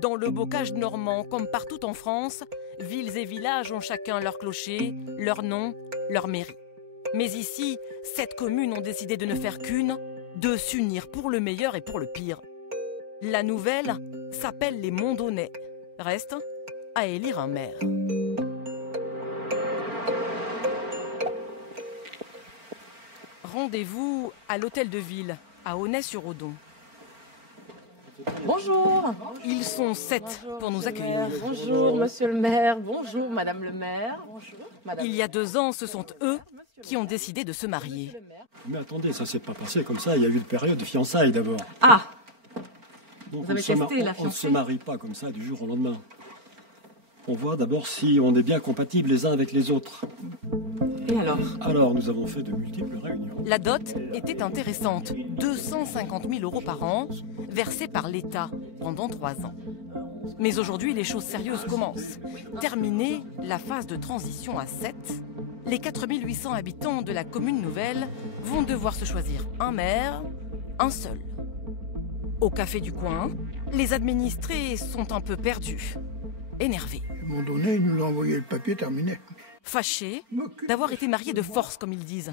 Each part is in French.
Dans le bocage normand, comme partout en France, villes et villages ont chacun leur clocher, leur nom, leur mairie. Mais ici, 7 communes ont décidé de ne faire qu'une, de s'unir pour le meilleur et pour le pire. La nouvelle s'appelle les Mondonais. Reste à élire un maire. Rendez-vous à l'hôtel de ville, à Aunay-sur-Odon. Bonjour. Ils sont 7 pour nous accueillir. Bonjour, monsieur le maire. Bonjour, madame le maire. Bonjour, madame. Il y a 2 ans, ce sont eux qui ont décidé de se marier. Mais attendez, ça s'est pas passé comme ça. Il y a eu une période de fiançailles d'abord. Ah, Donc vous avez testé la on ne se fiancée? marie pas comme ça du jour au lendemain. On voit d'abord si on est bien compatibles les uns avec les autres. et alors? Alors, nous avons fait de multiples réunions. La dot était intéressante, 250 000 € par an, versés par l'État pendant 3 ans. Mais aujourd'hui, les choses sérieuses commencent. Terminée la phase de transition à 7, les 4800 habitants de la commune nouvelle vont devoir se choisir un maire, un seul. Au café du coin, les administrés sont un peu perdus, énervés, Ils m'ont donné, ils nous ont envoyé le papier terminé. fâchés d'avoir été mariés de force, comme ils disent,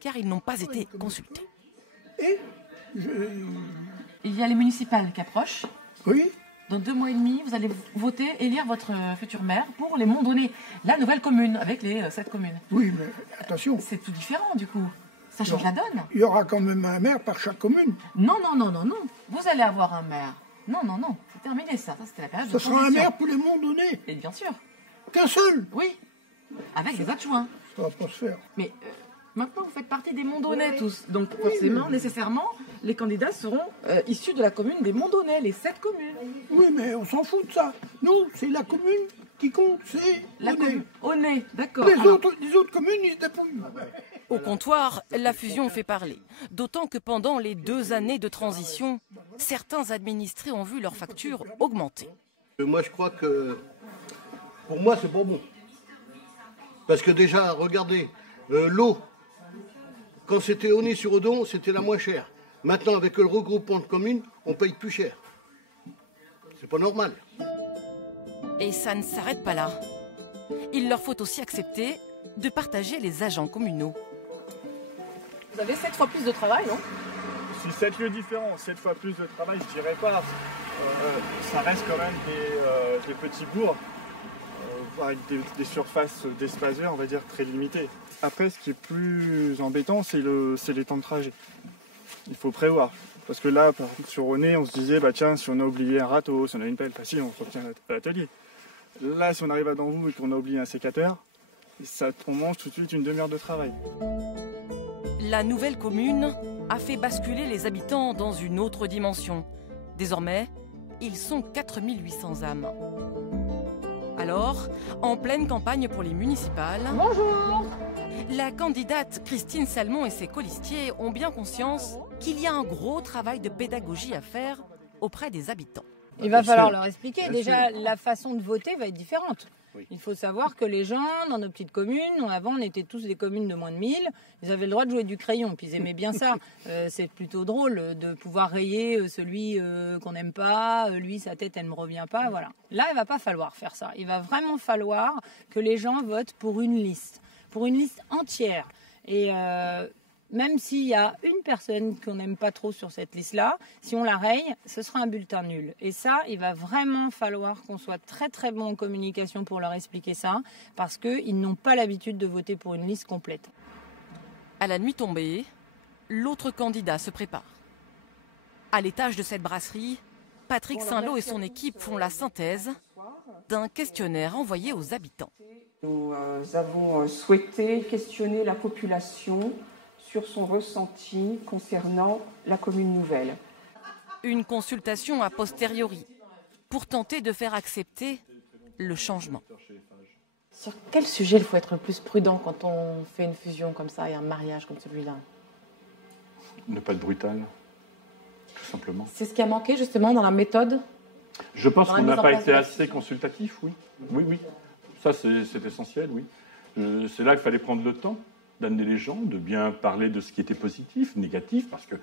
car ils n'ont pas été consultés. Et Il y a les municipales qui approchent. oui, Dans 2 mois et demi, vous allez voter, élire votre futur maire pour les Mondonais, la nouvelle commune, avec les 7 communes. oui, mais attention, C'est tout différent, du coup. Ça change la donne. il y aura quand même un maire par chaque commune. Non, non, non, non, non. Vous allez avoir un maire. Non, non, non. C'est terminé, ça. Ça, c'était la période de Ce sera un transition. maire pour les Mondonais. Et bien sûr. Qu'un seul. Oui. Avec les adjoints. Ça va pas se faire. Mais maintenant, vous faites partie des Mondonais tous. Donc, forcément, nécessairement, les candidats seront issus de la commune des Mondonais, les 7 communes. Oui, mais on s'en fout de ça. Nous, c'est la commune qui compte, c'est La Aunay. commune. Aunay, d'accord. Les Alors, autres communes, ils se dépouillent. Au comptoir, la fusion fait parler. D'autant que pendant les 2 années de transition, certains administrés ont vu leurs factures augmenter. Moi, je crois que, pour moi, c'est pas bon. Parce que déjà, regardez, l'eau, quand c'était Aunay-sur-Odon, c'était la moins chère. Maintenant, avec le regroupement de communes, on paye plus cher. C'est pas normal. Et ça ne s'arrête pas là. Il leur faut aussi accepter de partager les agents communaux. vous avez 7 fois plus de travail, non? Si 7 lieux différents, 7 fois plus de travail, je dirais pas. Ça reste quand même des petits bourgs, avec des surfaces d'espace vert, on va dire, très limitées. Après, ce qui est plus embêtant, c'est les temps de trajet. Il faut prévoir. Parce que là, par exemple, sur Aunay, on se disait, bah tiens, si on a oublié un râteau, si on a une pelle, facile, on revient à l'atelier. Là, si on arrive à Danvou et qu'on a oublié un sécateur, on mange tout de suite une demi-heure de travail. La nouvelle commune a fait basculer les habitants dans une autre dimension. Désormais, ils sont 4800 âmes. Alors, en pleine campagne pour les municipales, Bonjour. la candidate Christine Salmon et ses colistiers ont bien conscience qu'il y a un gros travail de pédagogie à faire auprès des habitants. Il va Bien falloir sûr. leur expliquer. Bien Déjà, sûr. la façon de voter va être différente. Oui. Il faut savoir que les gens, dans nos petites communes, avant on était tous des communes de moins de 1000, ils avaient le droit de jouer du crayon, puis ils aimaient bien ça. C'est plutôt drôle de pouvoir rayer celui qu'on n'aime pas, lui sa tête elle ne me revient pas, voilà. Là, il va pas falloir faire ça. Il va vraiment falloir que les gens votent pour une liste entière. Et même s'il y a une personne qu'on n'aime pas trop sur cette liste-là, si on la raye, ce sera un bulletin nul. Et ça, il va vraiment falloir qu'on soit très très bon en communication pour leur expliquer ça, parce qu'ils n'ont pas l'habitude de voter pour une liste complète. À la nuit tombée, l'autre candidat se prépare. À l'étage de cette brasserie, Patrick Saint-Lô et son équipe font la synthèse d'un questionnaire envoyé aux habitants. Nous avons souhaité questionner la population sur son ressenti concernant la commune nouvelle. Une consultation a posteriori pour tenter de faire accepter le changement. Sur quel sujet il faut être le plus prudent quand on fait une fusion comme ça et un mariage comme celui-là? Ne pas être brutal, tout simplement. C'est ce qui a manqué justement dans la méthode? Je pense Dans la qu'on n'a mise en pas place été de la assez fusion. consultatif, oui. Oui, oui. Ça, c'est essentiel, oui. C'est là qu'il fallait prendre le temps d'amener les gens, de bien parler de ce qui était positif, négatif, parce que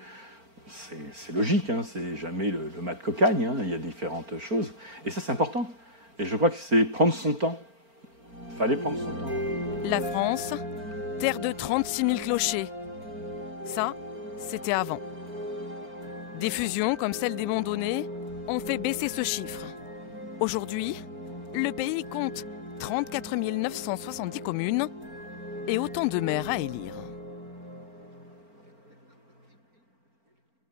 c'est logique, hein, c'est jamais le mât de cocagne, hein, il y a différentes choses. Et ça, c'est important. Et je crois que c'est prendre son temps. Il fallait prendre son temps. La France, terre de 36 000 clochers. Ça, c'était avant. Des fusions comme celle des Monts-Donnais ont fait baisser ce chiffre. Aujourd'hui, le pays compte 34 970 communes et autant de maires à élire.